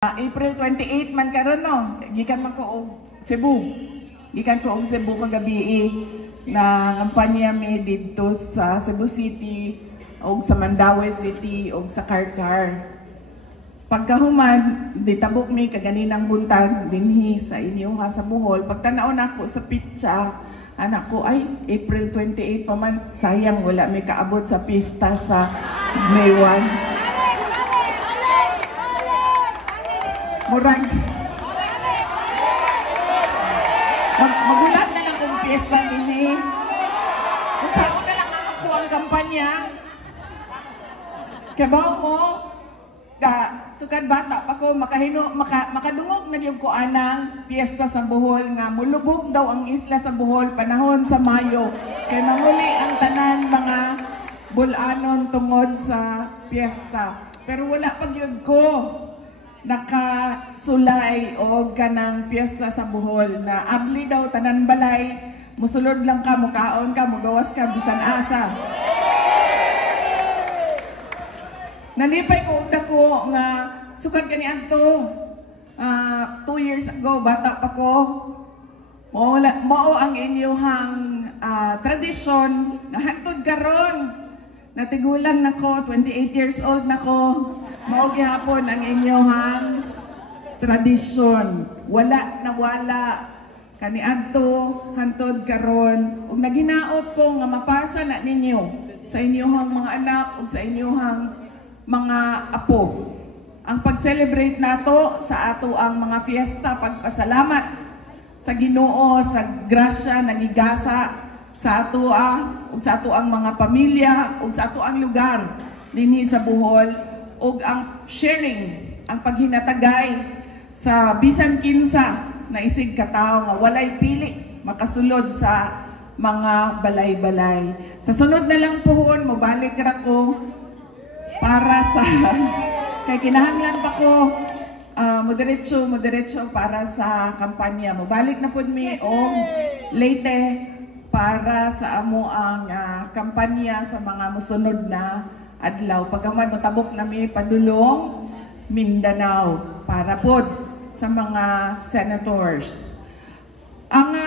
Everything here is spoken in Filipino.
April 28 man karon no, gikan man ko og Cebu. Gikan ko og Cebu kagabi na kampanya mi didto sa Cebu City og sa Mandaue City og sa Karkar. Pagkahuman, ditabok mi kaganinang buntag dinhi sa inyo sa Bohol. Pagtanaw nako sa pitsa, anak ko ay April 28 pa man, sayang wala may kaabot sa pista sa May 1. Murag magulat na lang kung piyesta din kung saan na lang ako ang kampanya kabaw mo sukad bata pa ko makadungog na yung kuanang piyesta sa Bohol nga mulubog daw ang isla sa Bohol panahon sa Mayo kay manguli ang tanan mga bulanon tungod sa piyesta pero wala pag yun ko nakasulay o kanang piyesta sa Bohol na abli daw tanan balay musulod lang ka, mukaon ka, mugawas ka bisan asa. Nalipay ko dako nga sukat kani adto 2 years ago bata pa ko mao ang inyong tradisyon na hangtod karon natigulang nako 28 years old nako mao gihapon ang inyong tradisyon. Wala nawala kaniadto hantod karon ug naginaot ko nga mapasa na ninyo sa inyong mga anak ug sa inyong mga apo. Ang pag-celebrate nato sa ato ang mga fiesta pagpasalamat sa Ginoo sa grasya nagigasa sa ato ug sa ato ang mga pamilya ug sa ato ang lugar dinhi sa Bohol. O ang sharing, ang paghinatagay sa bisan kinsa na isig katao nga walay pili makasulod sa mga balay-balay. Sa sunod na lang pohon, mobalik ra ko para sa kay kinahanglan pa ko moderecho para sa kampanya. Mobalik na pud mi og Leyte para sa amo ang kampanya sa mga musunod na adlaw. Pagaman motabok nami padulong Mindanao para pod sa mga senators. Ang